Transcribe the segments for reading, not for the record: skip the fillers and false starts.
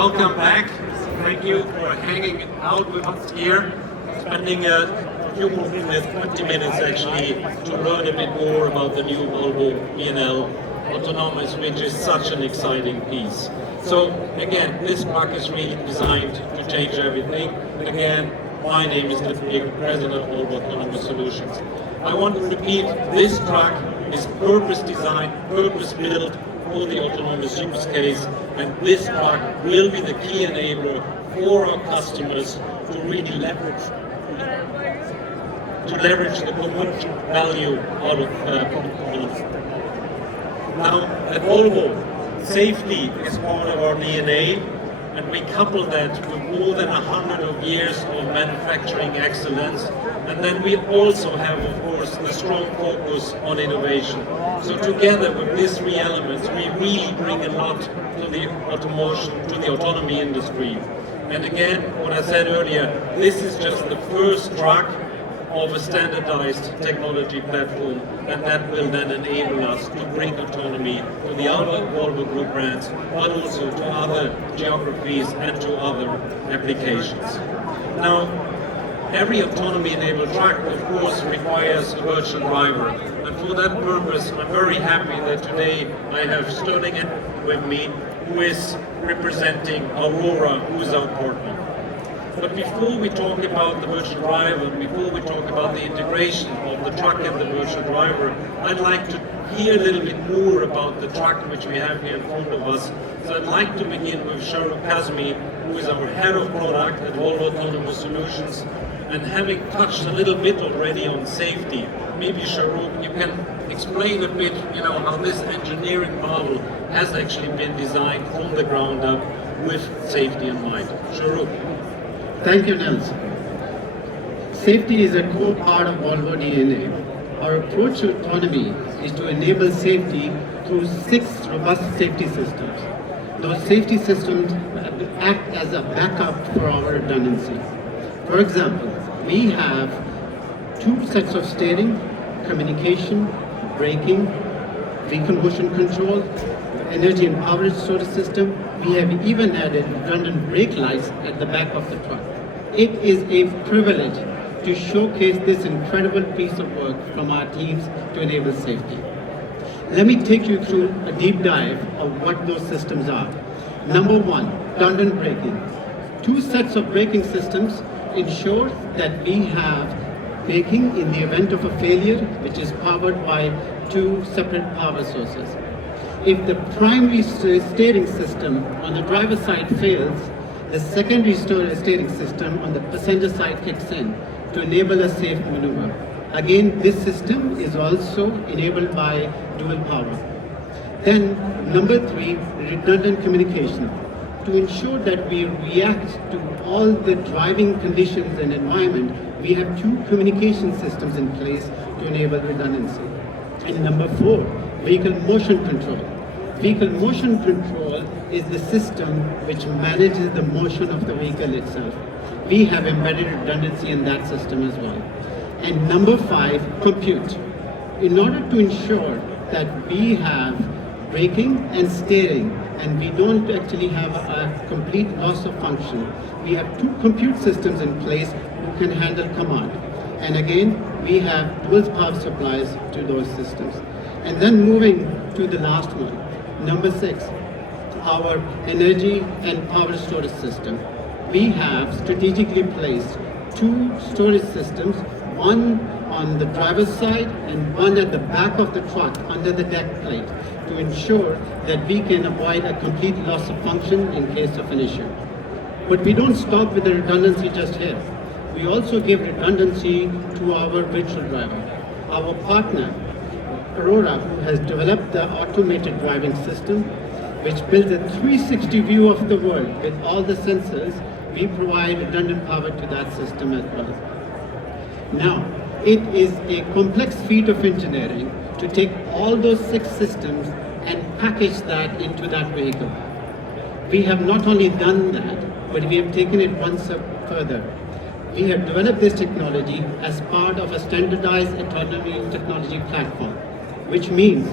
Welcome back. Thank you for hanging out with us here, spending a few more minutes, 20 minutes actually, to learn a bit more about the new Volvo VNL Autonomous, which is such an exciting piece. So again, this truck is really designed to change everything. Again, my name is the President of Volvo Autonomous Solutions. I want to repeat, this truck is purpose designed, purpose built for the autonomous use case, and this truck will be the key enabler for our customers to really leverage the commercial value out of autonomy. Now, at Volvo, safety is part of our DNA, and we couple that with more than 100 years of manufacturing excellence. And then we also have, of course, the strong focus on innovation. So together with these three elements, we really bring a lot to the autonomy industry. And again, what I said earlier, this is just the first truck of a standardized technology platform, and that will then enable us to bring autonomy to the other Volvo Group brands, but also to other geographies and to other applications. Now, every autonomy-enabled truck, of course, requires a virtual driver. And for that purpose, I'm very happy that today I have Sterling with me, who is representing Aurora, who is our partner. But before we talk about the virtual driver, before we talk about the integration of the truck and the virtual driver, I'd like to hear a little bit more about the truck which we have here in front of us. So I'd like to begin with Shahrukh Kazmi, who is our head of product at Volvo Autonomous Solutions. And having touched a little bit already on safety, maybe Shahrukh, you can explain a bit, how this engineering model has actually been designed from the ground up with safety in mind. Shahrukh. Thank you, Nils. Safety is a core part of Volvo DNA. Our approach to autonomy is to enable safety through 6 robust safety systems. Those safety systems act as a backup for our redundancy. For example, we have 2 sets of steering, communication, braking, vehicle motion control, energy and power storage system. We have even added redundant brake lights at the back of the truck. It is a privilege to showcase this incredible piece of work from our teams to enable safety. Let me take you through a deep dive of what those systems are. Number 1, redundant braking. 2 sets of braking systems ensure that we have braking in the event of a failure, which is powered by 2 separate power sources. If the primary steering system on the driver's side fails, the secondary steering system on the passenger side kicks in to enable a safe maneuver. Again, this system is also enabled by dual power. Then, number 3, redundant communication. To ensure that we react to all the driving conditions and environment, we have 2 communication systems in place to enable redundancy. And number 4, vehicle motion control. Vehicle motion control is the system which manages the motion of the vehicle itself. We have embedded redundancy in that system as well. And number 5, compute. In order to ensure that we have braking and steering, and we don't actually have a complete loss of function, we have 2 compute systems in place who can handle command. And again, we have dual power supplies to those systems. And then moving to the last one, number 6, our energy and power storage system. We have strategically placed 2 storage systems, one on the driver's side and one at the back of the truck under the deck plate, to ensure that we can avoid a complete loss of function in case of an issue. But we don't stop with the redundancy just here. We also give redundancy to our virtual driver. Our partner, Aurora, who has developed the automated driving system, which builds a 360 view of the world with all the sensors, we provide redundant power to that system as well. Now, it is a complex feat of engineering to take all those 6 systems and package that into that vehicle. We have not only done that, but we have taken it one step further. We have developed this technology as part of a standardized autonomy technology platform, which means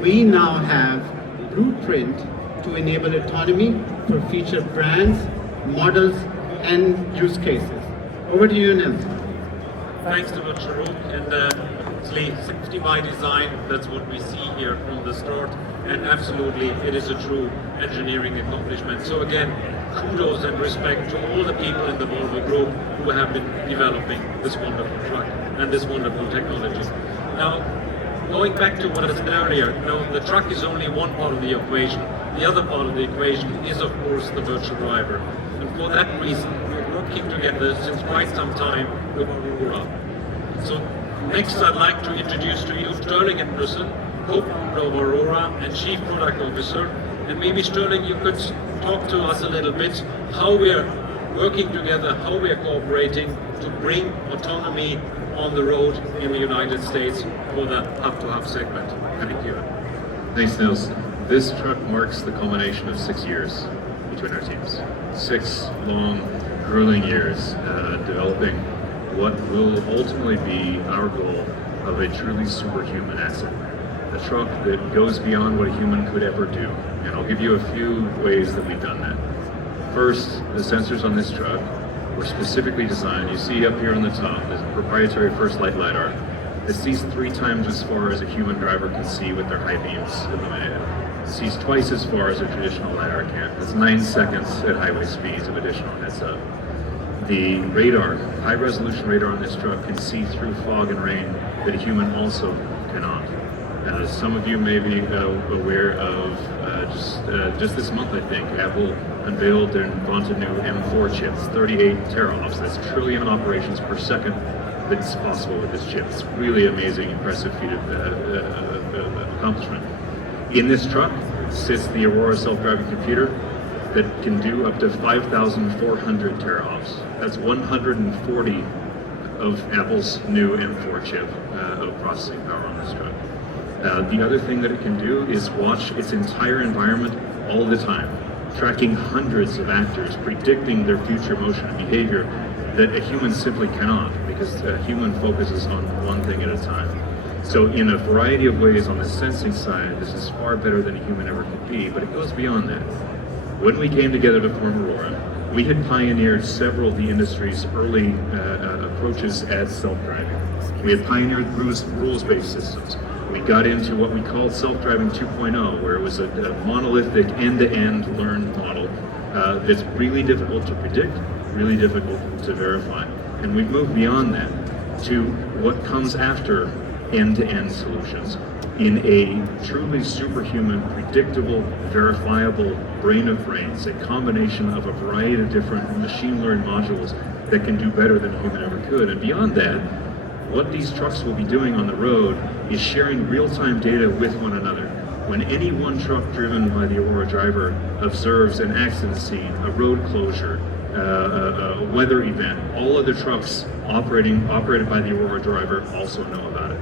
we now have blueprint to enable autonomy for future brands, models, and use cases. Over to you, Nelson. Thanks so much, Sharon. And actually, safety by design, that's what we see here from the start. And absolutely, it is a true engineering accomplishment. So again, kudos and respect to all the people in the Volvo Group who have been developing this wonderful truck and this wonderful technology. Now, going back to what I said earlier, the truck is only one part of the equation. The other part of the equation is, of course, the virtual driver. And for that reason, we're working together since quite some time with Aurora. So next, I'd like to introduce to you Sterling Anderson, co-founder of Aurora and Chief Product Officer. And maybe Sterling, you could talk to us a little bit how we're working together, how we're cooperating to bring autonomy on the road in the United States for the hub-to-hub segment. Thank you. Thanks, Nils. This truck marks the culmination of 6 years between our teams. 6 long, grueling years developing what will ultimately be our goal of a truly superhuman asset. A truck that goes beyond what a human could ever do. And I'll give you a few ways that we've done that. First, the sensors on this truck were specifically designed. You see up here on the top, there's a proprietary First Light LiDAR that sees 3 times as far as a human driver can see with their high beams illuminated. It sees twice as far as a traditional LiDAR can. That's 9 seconds at highway speeds of additional heads up. The radar, high resolution radar on this truck can see through fog and rain that a human also cannot. Some of you may be aware of just this month, I think, Apple unveiled their vaunted new M4 chips, 38 teraops. That's trillion operations per second that's possible with this chip. It's really amazing, impressive feat of accomplishment. In this truck sits the Aurora self-driving computer that can do up to 5,400 teraops. That's 140 of Apple's new M4 chip of processing power on this truck. The other thing that it can do is watch its entire environment all the time, tracking hundreds of actors, predicting their future motion and behavior that a human simply cannot, because a human focuses on one thing at a time. So in a variety of ways on the sensing side, this is far better than a human ever could be, but it goes beyond that. When we came together to form Aurora, we had pioneered several of the industry's early approaches at self-driving. We had pioneered rules-based systems. We got into what we called self-driving 2.0, where it was a monolithic end-to-end learned model that's really difficult to predict, really difficult to verify. And we've moved beyond that to what comes after end-to-end solutions in a truly superhuman, predictable, verifiable brain of brains, a combination of a variety of different machine learned modules that can do better than a human ever could. And beyond that, what these trucks will be doing on the road is sharing real-time data with one another. When any one truck driven by the Aurora driver observes an accident scene, a road closure, a weather event, all other trucks operated by the Aurora driver also know about it.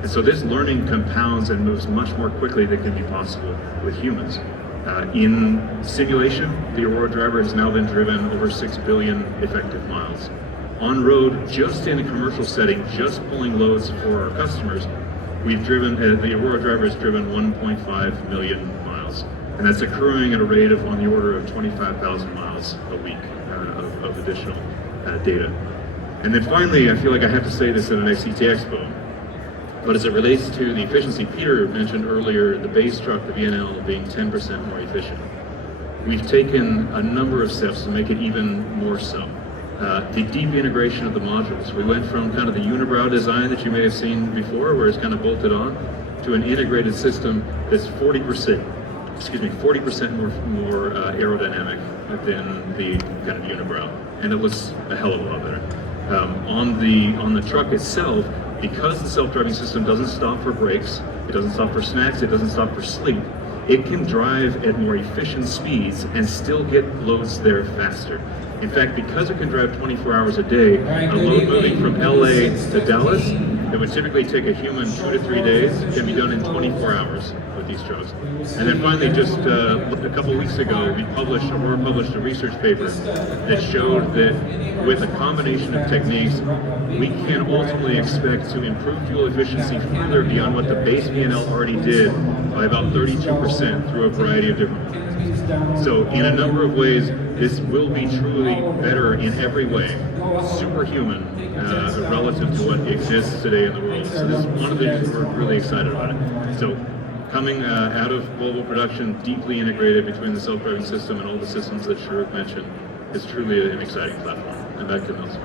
And so this learning compounds and moves much more quickly than can be possible with humans. In simulation, the Aurora driver has now been driven over 6 billion effective miles. On road, just in a commercial setting, just pulling loads for our customers, we've driven, the Aurora driver has driven 1.5 million miles. And that's accruing at a rate of on the order of 25,000 miles a week of additional data. And then finally, I feel like I have to say this at an ACT Expo, but as it relates to the efficiency, Peter mentioned earlier the base truck, the VNL, being 10% more efficient. We've taken a number of steps to make it even more so. The deep integration of the modules. We went from kind of the unibrow design that you may have seen before, where it's kind of bolted on, to an integrated system that's 40% more aerodynamic than the kind of unibrow, and it looks a hell of a lot better. On the truck itself, because the self-driving system doesn't stop for brakes, it doesn't stop for snacks, it doesn't stop for sleep, it can drive at more efficient speeds and still get loads there faster. In fact, because it can drive 24 hours a day, a load moving from LA to Dallas, it would typically take a human 2 to 3 days, can be done in 24 hours with these trucks. And then finally, just a couple weeks ago, Aurora published a research paper that showed that with a combination of techniques, we can ultimately expect to improve fuel efficiency further beyond what the base VNL already did by about 32% through a variety of different methods. So in a number of ways, this will be truly better in every way, superhuman relative to what exists today in the world. So this is one of the things we're really excited about it. So coming out of Volvo production, deeply integrated between the self-driving system and all the systems that Sharuk mentioned, is truly an exciting platform. And back to Nils.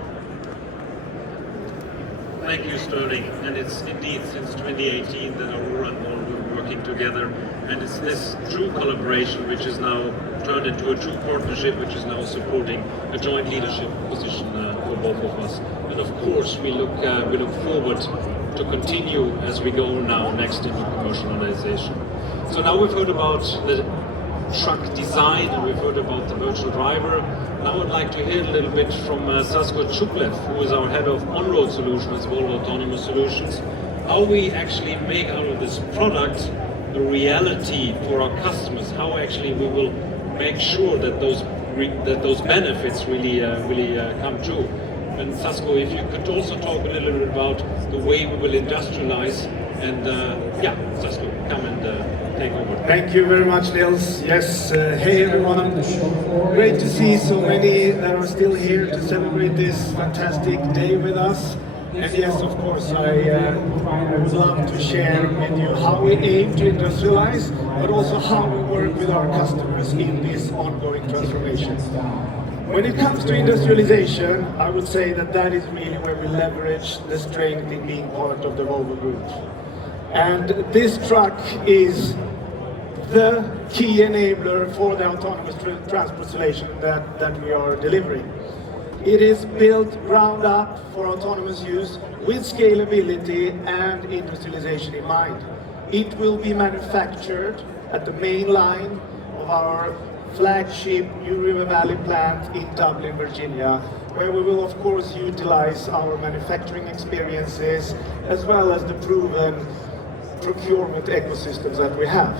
Thank you, Sterling. And it's indeed since 2018 that Aurora and Volvo are working together, and it's this true collaboration which is now turned into a true partnership, which is now supporting a joint leadership position for both of us. And of course, we look forward to continue as we go now next into commercialization. So now we've heard about the truck design and we've heard about the virtual driver. Now I'd like to hear a little bit from Sasko Chuklev, who is our head of on-road solutions, Volvo Autonomous Solutions, how we actually make out of this product a reality for our customers, how actually we will make sure that those benefits really come true. And Sasko, if you could also talk a little bit about the way we will industrialize, and yeah, Sasko, come and take over. Thank you very much, Nils. Yes, hey everyone. Great to see so many that are still here to celebrate this fantastic day with us. And yes, of course, I would love to share with you how we aim to industrialize, but also how we work with our customers in this ongoing transformation. When it comes to industrialization, I would say that that is really where we leverage the strength in being part of the Volvo Group. And this truck is the key enabler for the autonomous transport solution that we are delivering. It is built ground up for autonomous use with scalability and industrialization in mind. It will be manufactured at the main line of our flagship New River Valley plant in Dublin, Virginia, where we will of course utilize our manufacturing experiences as well as the proven procurement ecosystems that we have.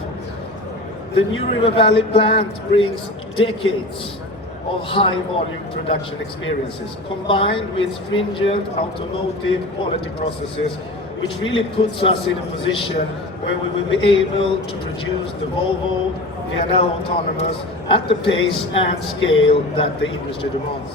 The New River Valley plant brings decades of high volume production experiences combined with stringent automotive quality processes, which really puts us in a position where we will be able to produce the Volvo VNL Autonomous at the pace and scale that the industry demands.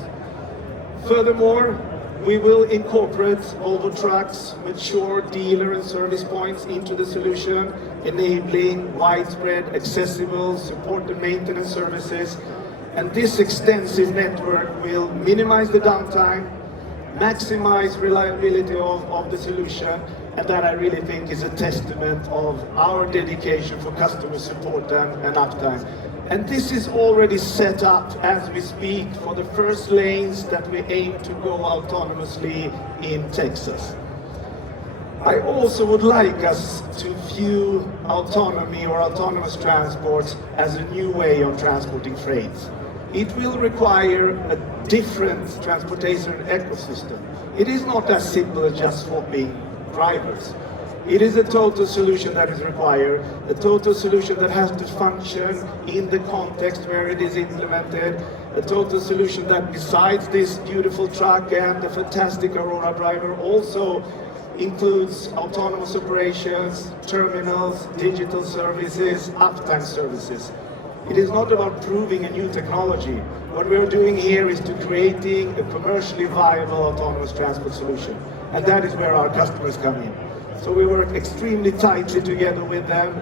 Furthermore, we will incorporate Volvo Trucks' mature dealer and service points into the solution, enabling widespread, accessible support and maintenance services. And this extensive network will minimize the downtime, maximize reliability of the solution, and that I really think is a testament of our dedication for customer support and uptime. And this is already set up as we speak for the first lanes that we aim to go autonomously in Texas. I also would like us to view autonomy or autonomous transport as a new way of transporting freight. It will require a different transportation ecosystem. It is not as simple as just swapping drivers. It is a total solution that is required, a total solution that has to function in the context where it is implemented, a total solution that besides this beautiful truck and the fantastic Aurora driver also includes autonomous operations, terminals, digital services, uptime services. It is not about proving a new technology. What we are doing here is to creating a commercially viable autonomous transport solution. And that is where our customers come in. So we work extremely tightly together with them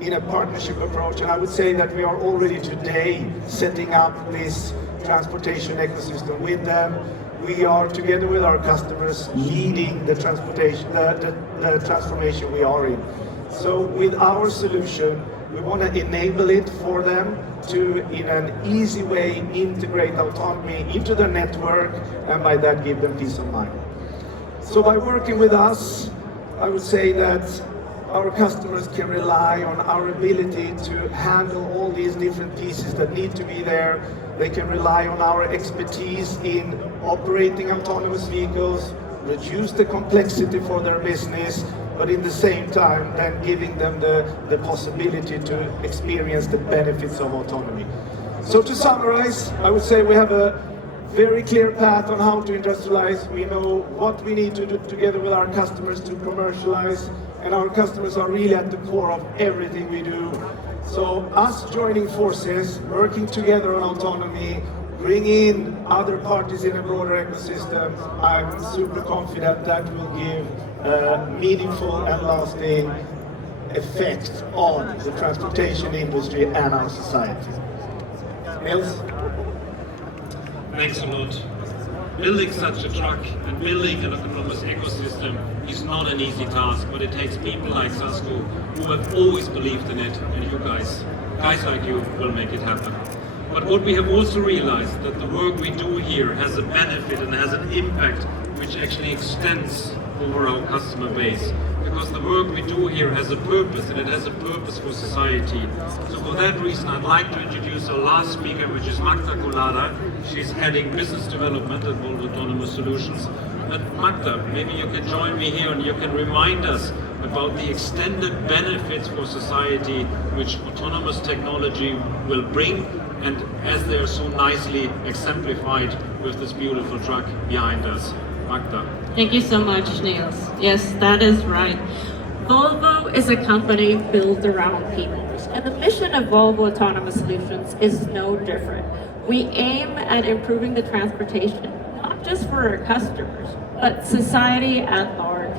in a partnership approach. And I would say that we are already today setting up this transportation ecosystem with them. We are together with our customers leading the transportation, the transformation we are in. So with our solution, we want to enable it for them to, in an easy way, integrate autonomy into the network, and by that give them peace of mind. So by working with us, I would say that our customers can rely on our ability to handle all these different pieces that need to be there. They can rely on our expertise in operating autonomous vehicles, reduce the complexity for their business, but in the same time then giving them the possibility to experience the benefits of autonomy. So to summarize, I would say we have a very clear path on how to industrialize. We know what we need to do together with our customers to commercialize, and our customers are really at the core of everything we do. So us joining forces, working together on autonomy, bring in other parties in a broader ecosystem, I'm super confident that will give meaningful and lasting effect on the transportation industry and our society. Nils? Thanks a lot. Building such a truck and building an autonomous ecosystem is not an easy task, but it takes people like Sasko who have always believed in it, and you guys like you will make it happen. But what we have also realized that the work we do here has a benefit and has an impact which actually extends over our customer base. Because the work we do here has a purpose, and it has a purpose for society. So for that reason, I'd like to introduce our last speaker, which is Magda Kolada. She's heading business development at Volvo Autonomous Solutions. And Magda, maybe you can join me here and you can remind us about the extended benefits for society which autonomous technology will bring, and as they're so nicely exemplified with this beautiful truck behind us. Magda. Thank you so much, Niels. Yes, that is right. Volvo is a company built around people, and the mission of Volvo Autonomous Solutions is no different. We aim at improving the transportation, not just for our customers, but society at large.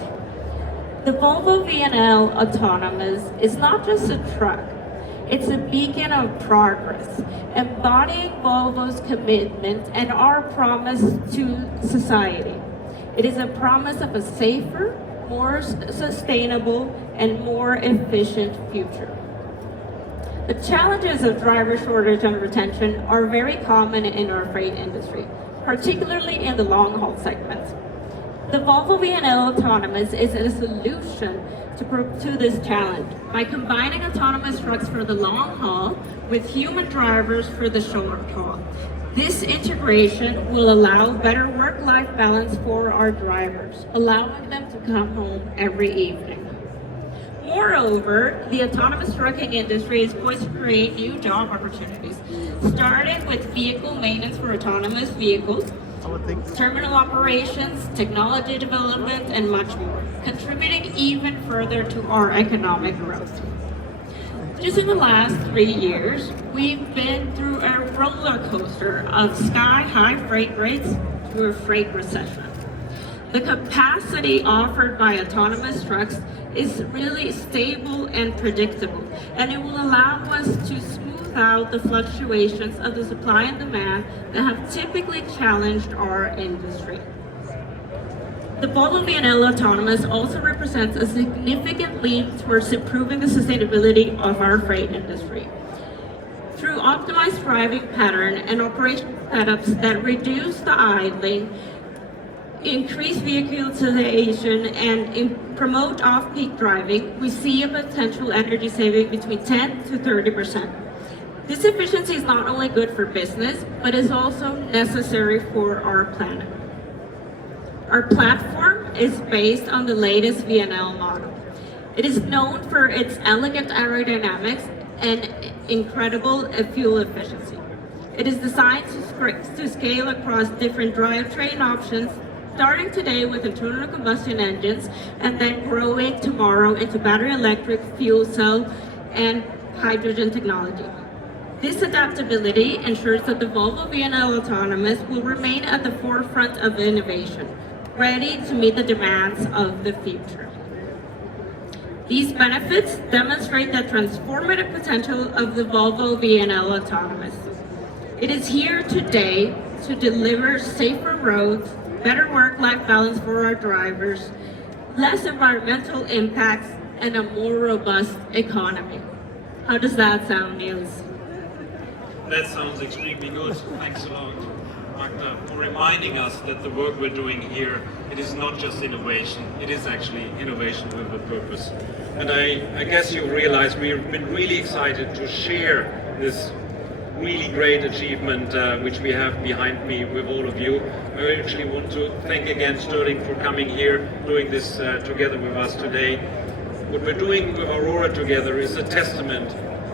The Volvo VNL Autonomous is not just a truck, it's a beacon of progress, embodying Volvo's commitment and our promise to society. It is a promise of a safer, more sustainable, and more efficient future. The challenges of driver shortage and retention are very common in our freight industry, particularly in the long-haul segment. The Volvo VNL Autonomous is a solution to this challenge by combining autonomous trucks for the long haul with human drivers for the short haul. This integration will allow better work-life balance for our drivers, allowing them to come home every evening. Moreover, the autonomous trucking industry is poised to create new job opportunities, starting with vehicle maintenance for autonomous vehicles, terminal operations, technology development, and much more, contributing even further to our economic growth. Just in the last 3 years, we've been through a roller coaster of sky-high freight rates to a freight recession. The capacity offered by autonomous trucks is really stable and predictable, and it will allow us to smooth out the fluctuations of the supply and demand that have typically challenged our industry. The Volvo VNL Autonomous also represents a significant leap towards improving the sustainability of our freight industry. Through optimized driving pattern and operation setups that reduce the idling, increase vehicle utilization, and promote off-peak driving, we see a potential energy saving between 10 to 30%. This efficiency is not only good for business, but is also necessary for our planet. Our platform is based on the latest VNL model. It is known for its elegant aerodynamics and incredible fuel efficiency. It is designed to scale across different drivetrain options, starting today with internal combustion engines and then growing tomorrow into battery electric, fuel cell, and hydrogen technology. This adaptability ensures that the Volvo VNL Autonomous will remain at the forefront of innovation, ready to meet the demands of the future. These benefits demonstrate the transformative potential of the Volvo VNL Autonomous. It is here today to deliver safer roads, better work-life balance for our drivers, less environmental impacts, and a more robust economy. How does that sound, Niels? That sounds extremely good. Thanks a lot, Magda, for reminding us that the work we're doing here, it is not just innovation, it is actually innovation with a purpose. And I guess you realize we've been really excited to share this really great achievement which we have behind me with all of you. I actually want to thank again Sterling for coming here, doing this together with us today. What we're doing with Aurora together is a testament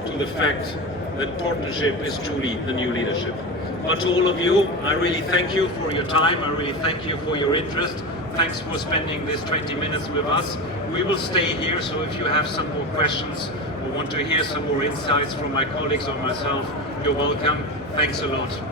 to the fact that partnership is truly the new leadership. But to all of you, I really thank you for your time. I really thank you for your interest. Thanks for spending this 20 minutes with us. We will stay here, so if you have some more questions, or want to hear some more insights from my colleagues or myself, you're welcome. Thanks a lot.